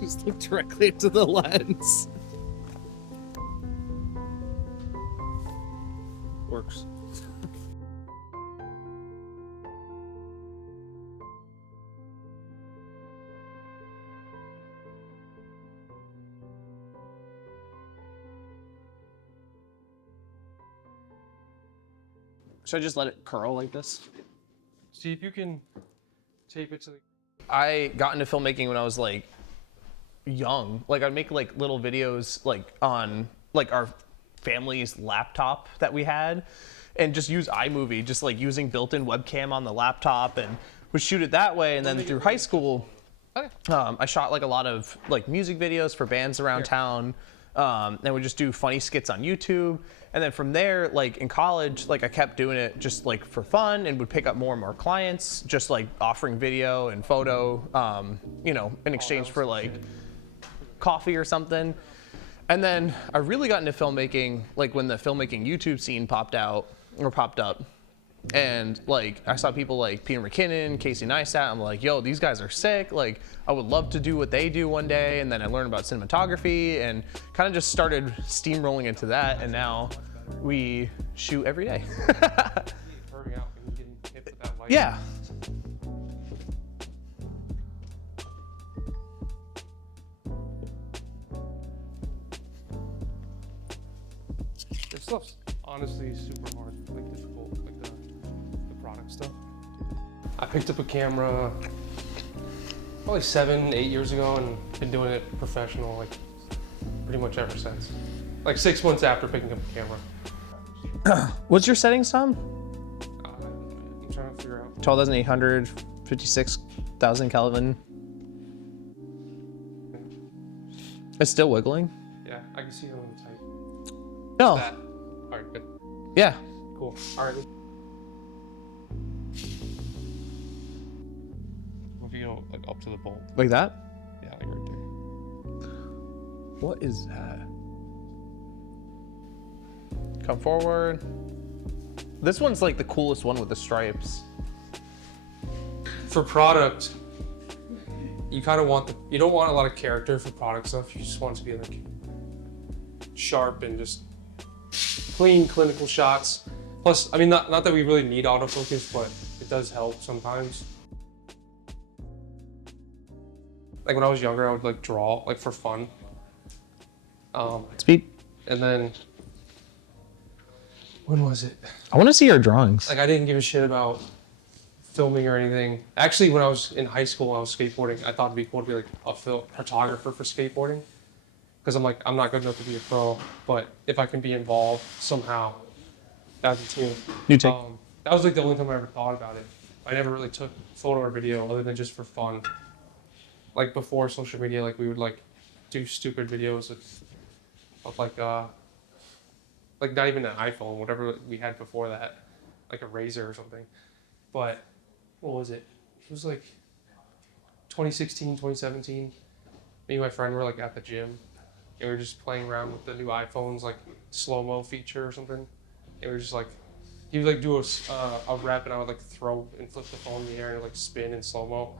Just look directly into the lens. Works. Should I just let it curl like this? See if you can tape it to the... I got into filmmaking when I was like young. Like I'd make like little videos like on like our family's laptop that we had and just use iMovie, just like using built-in webcam on the laptop, and would shoot it that way. And then through high school, I shot like a lot of like music videos for bands around town. And would just do funny skits on YouTube. And then from there, like in college, like I kept doing it just like for fun, and would pick up more and more clients, just like offering video and photo, you know, in exchange for like coffee or something. And then I really got into filmmaking, like when the filmmaking YouTube scene popped up. And like I saw people like Peter McKinnon, Casey Neistat. I'm like, yo, these guys are sick. Like I would love to do what they do one day. And then I learned about cinematography and kind of just started steamrolling into that. And now we shoot every day. Yeah. This stuff's honestly super hard, like difficult, like the product stuff. I picked up a camera probably 7-8 years ago and been doing it professional like pretty much ever since. Like 6 months after picking up a camera. What's your settings, Tom? I'm trying to figure out. 12,800, 56,000 Kelvin. It's still wiggling? Yeah, I can see it on the tight. No. That. All right, good. Yeah. Cool. All right. If you go like up to the bolt. Like that? Yeah, like right there. What is that? Come forward. This one's like the coolest one with the stripes. For product, you kind of want you don't want a lot of character for product stuff. You just want it to be like sharp and just clean clinical shots. Plus, I mean, not that we really need autofocus, but it does help sometimes. Like when I was younger, I would like draw like for fun. Speed. And then, when was it? I want to see your drawings. Like I didn't give a shit about filming or anything. Actually, when I was in high school, I was skateboarding. I thought it'd be cool to be like a photographer for skateboarding. Because I'm like, I'm not good enough to be a pro, but if I can be involved somehow, that'd be too. New take. That was like the only time I ever thought about it. I never really took photo or video other than just for fun. Like before social media, like we would like do stupid videos of like not even an iPhone, whatever we had before that, like a Razor or something. But what was it? It was like 2016, 2017. Me and my friend were like at the gym. And we were just playing around with the new iPhones, like slow-mo feature or something. And we were just like, he would like do a rep, and I would like throw and flip the phone in the air and like spin in slow-mo.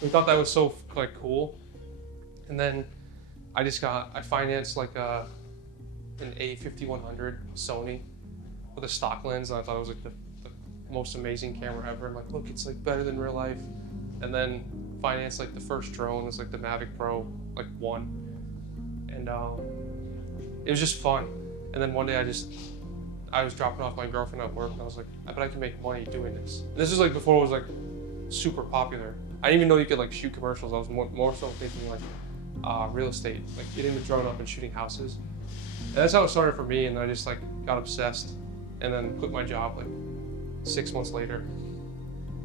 We thought that was so like cool. And then I financed like an A5100 Sony with a stock lens, and I thought it was like the most amazing camera ever. I'm like, look, it's like better than real life. And then financed like the first drone, was like the Mavic Pro, like 1. And it was just fun. And then one day I was dropping off my girlfriend at work, and I was like, I bet I can make money doing this. And this is like before it was like super popular. I didn't even know you could like shoot commercials. I was more so thinking like real estate, like getting the drone up and shooting houses. And that's how it started for me, and I just like got obsessed and then quit my job like 6 months later.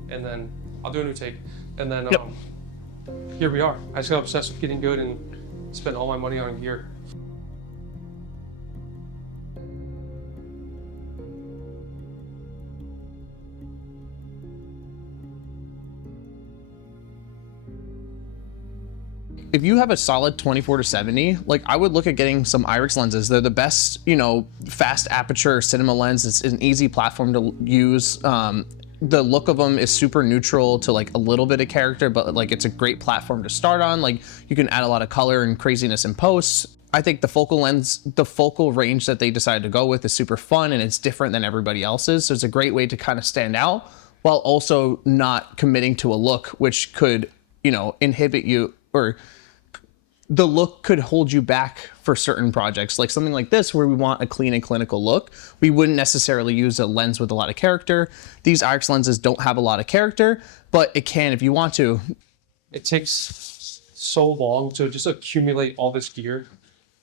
And then I'll do a new take. And then here we are. I just got obsessed with getting good and spent all my money on gear. If you have a solid 24-70, like I would look at getting some Irix lenses. They're the best, you know, fast aperture cinema lens. It's an easy platform to use. the look of them is super neutral to like a little bit of character, but like it's a great platform to start on. Like you can add a lot of color and craziness in post. I think the focal range that they decided to go with is super fun and it's different than everybody else's. So it's a great way to kind of stand out while also not committing to a look, which could, you know, inhibit you, or the look could hold you back for certain projects. Like something like this where we want a clean and clinical look, we wouldn't necessarily use a lens with a lot of character. These Irix lenses don't have a lot of character, but it can if you want to. It takes so long to just accumulate all this gear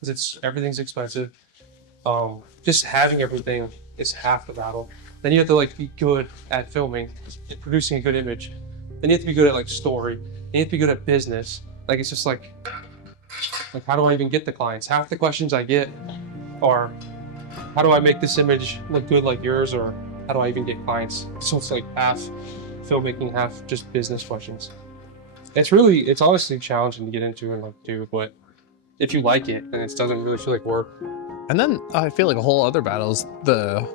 because everything's expensive. Just having everything is half the battle. Then you have to like be good at filming and producing a good image. Then you have to be good at like story. Then you have to be good at business. Like it's just like how do I even get the clients? Half the questions I get are, how do I make this image look good like yours? Or how do I even get clients? So it's like half filmmaking, half just business questions. It's honestly challenging to get into and like do, but if you like it, then it doesn't really feel like work. And then I feel like a whole other battle is the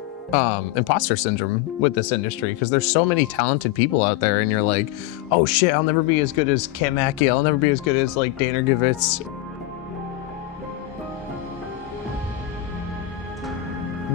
imposter syndrome with this industry, because there's so many talented people out there and you're like, oh shit, I'll never be as good as Cam Mackey, I'll never be as good as like Dana Givitz.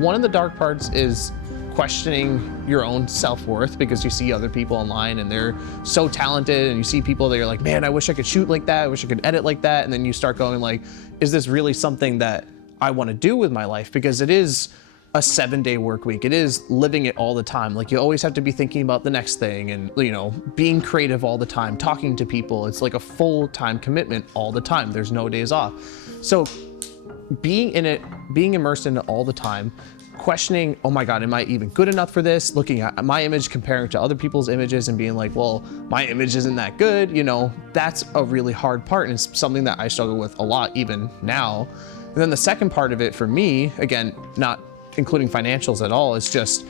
One of the dark parts is questioning your own self-worth, because you see other people online and they're so talented, and you see people that you're like, man, I wish I could shoot like that, I wish I could edit like that, and then you start going like, is this really something that I want to do with my life? Because it is a 7-day work week. It is living it all the time. Like you always have to be thinking about the next thing and, you know, being creative all the time, talking to people. It's like a full-time commitment all the time. There's no days off. So being in it, being immersed in it all the time, questioning, oh my God, am I even good enough for this? Looking at my image, comparing to other people's images and being like, well, my image isn't that good. You know, that's a really hard part. And it's something that I struggle with a lot even now. And then the second part of it for me, again, not including financials at all, is just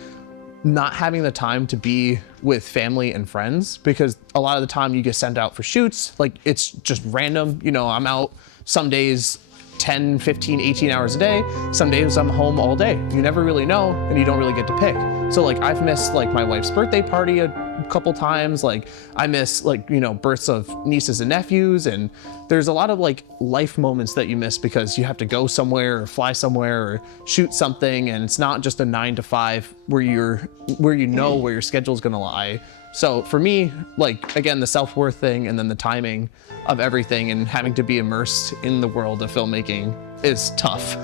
not having the time to be with family and friends, because a lot of the time you get sent out for shoots, like it's just random. You know, I'm out some days 10, 15, 18 hours a day. Some days I'm home all day. You never really know, and you don't really get to pick. So like I've missed like my wife's birthday party a couple times. Like I miss like, you know, births of nieces and nephews, and there's a lot of like life moments that you miss because you have to go somewhere or fly somewhere or shoot something, and it's not just a 9 to 5 where you know where your schedule's gonna lie. So for me, like, again, the self-worth thing and then the timing of everything and having to be immersed in the world of filmmaking is tough.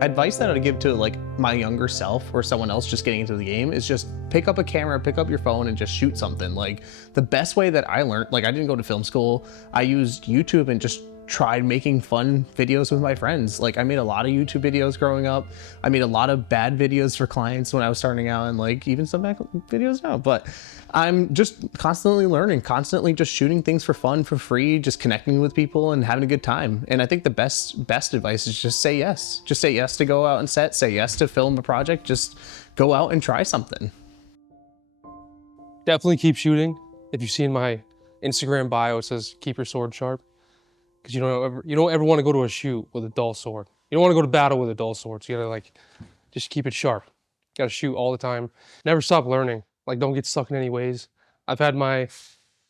Advice that I'd give to like my younger self or someone else just getting into the game is just pick up a camera, pick up your phone and just shoot something. Like the best way that I learned, like I didn't go to film school, I used YouTube and just tried making fun videos with my friends. Like I made a lot of YouTube videos growing up. I made a lot of bad videos for clients when I was starting out, and like even some back videos now, but I'm just constantly learning, constantly just shooting things for fun, for free, just connecting with people and having a good time. And I think the best advice is just say yes. Just say yes to go out and set, say yes to film a project, just go out and try something. Definitely keep shooting. If you see in my Instagram bio, it says keep your sword sharp. Because you don't ever want to go to a shoot with a dull sword. You don't want to go to battle with a dull sword. So you gotta like, just keep it sharp. You gotta shoot all the time. Never stop learning. Like don't get stuck in any ways. I've had my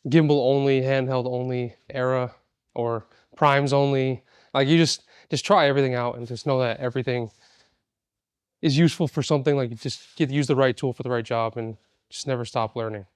gimbal only, handheld only era, or primes only. Like you just try everything out and just know that everything is useful for something. Like just use the right tool for the right job and just never stop learning.